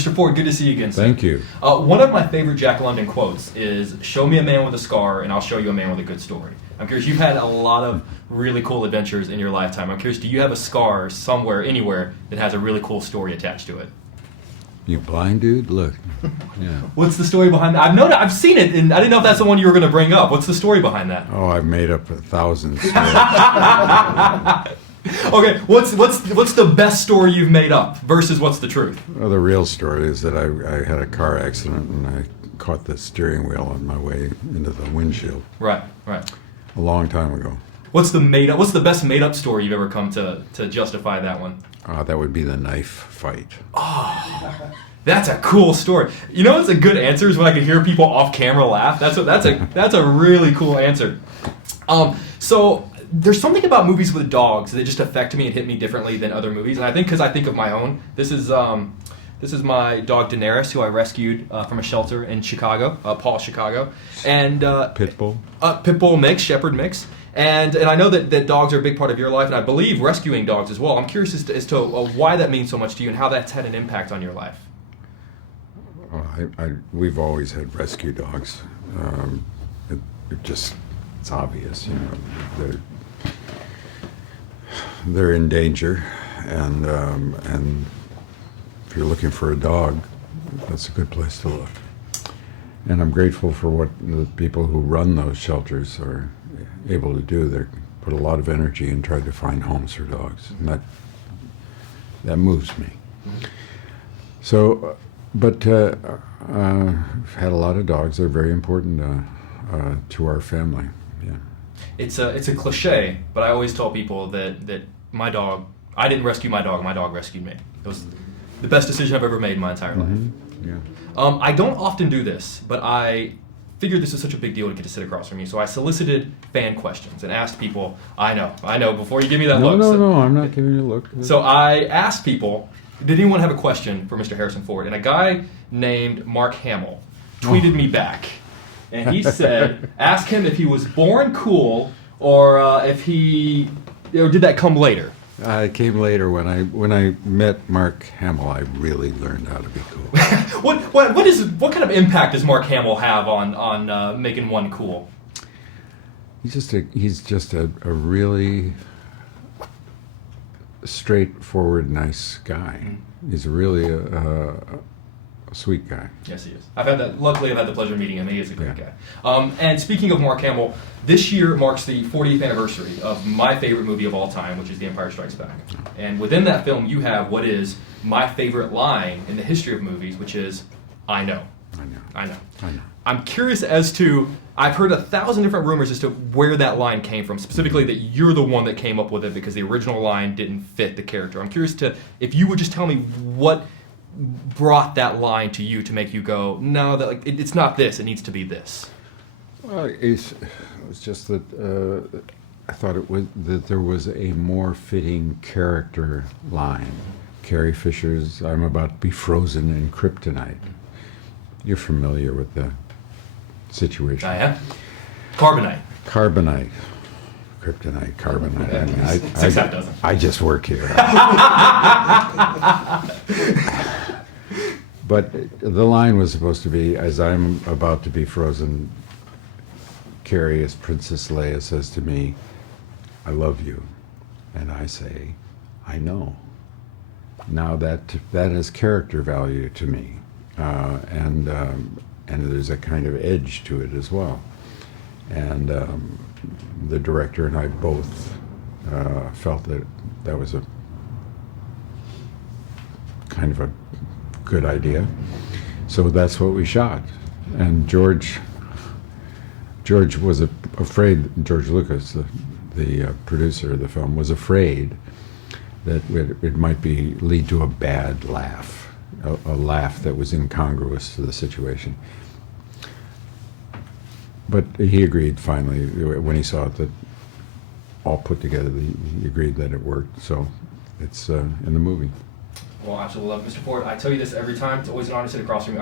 Mr. Ford, good to see you again, sir. Thank you. One of my favorite Jack London quotes is, "Show me a man with a scar, and I'll show you a man with a good story." I'm curious, you've had a lot of really cool adventures in your lifetime. I'm curious, do you have a scar somewhere, anywhere, that has a really cool story attached to it? You blind dude? Look. Yeah. What's the story behind that? I've seen it, and I didn't know if that's the one you were going to bring up. What's the story behind that? Oh, I've made up 1,000 stories. Okay, what's the best story you've made up versus what's the truth? Well, the real story is that I had a car accident and I caught the steering wheel on my way into the windshield. Right. A long time ago. What's the best made up story you've ever come to justify that one? That would be the knife fight. Oh, that's a cool story. You know what's a good answer is when I can hear people off camera laugh. That's a really cool answer. So there's something about movies with dogs that just affect me and hit me differently than other movies, and I think because I think of my own. This is my dog Daenerys, who I rescued from a shelter in Chicago, Paul, Chicago, and Pitbull. Pitbull mix, Shepherd mix. And I know that dogs are a big part of your life, and I believe rescuing dogs as well. I'm curious as to why that means so much to you and how that's had an impact on your life. We've always had rescue dogs. It's obvious, you know. They're in danger, and if you're looking for a dog, that's a good place to look. And I'm grateful for what the people who run those shelters are able to do. They put a lot of energy in trying to find homes for dogs, and that moves me. So, but I've had a lot of dogs. They're very important to our family. Yeah. It's a cliche, but I always tell people that my dog, I didn't rescue my dog rescued me. It was the best decision I've ever made in my entire life. Yeah. I don't often do this, but I figured this was such a big deal to get to sit across from you, so I solicited fan questions and asked people, I know, before you give me that look. No, I'm not giving you a look. So I asked people, did anyone have a question for Mr. Harrison Ford? And a guy named Mark Hamill tweeted me back, and he said, ask him if he was born cool or did that come later? It came later when I met Mark Hamill. I really learned how to be cool. What kind of impact does Mark Hamill have on making one cool? He's just a really straightforward, nice guy. He's really a sweet guy. Yes, he is. Luckily, I've had the pleasure of meeting him. He is a great guy. And speaking of Mark Hamill, this year marks the 40th anniversary of my favorite movie of all time, which is The Empire Strikes Back. And within that film, you have what is my favorite line in the history of movies, which is, I know. I'm curious as to, I've heard 1,000 different rumors as to where that line came from, specifically that you're the one that came up with it because the original line didn't fit the character. I'm curious if you would just tell me what brought that line to you to make you go, no, it's not this, it needs to be this. Well, it was just that I thought that there was a more fitting character line. Carrie Fisher's "I'm about to be frozen in kryptonite." You're familiar with the situation. I am. Carbonite. Kryptonite, carbonite. I mean, Six half dozen. I just work here. But the line was supposed to be, as I'm about to be frozen, Carrie, as Princess Leia, says to me, I love you. And I say, I know. Now that has character value to me. And there's a kind of edge to it as well. And the director and I both felt that was a kind of a good idea. So that's what we shot. And George was afraid, George Lucas, the producer of the film, was afraid that it might lead to a bad laugh, a laugh that was incongruous to the situation. But he agreed finally, when he saw it that all put together, he agreed that it worked. So it's in the movie. Well, I absolutely love it. Mr. Ford, I tell you this every time. It's always an honor to sit across from you.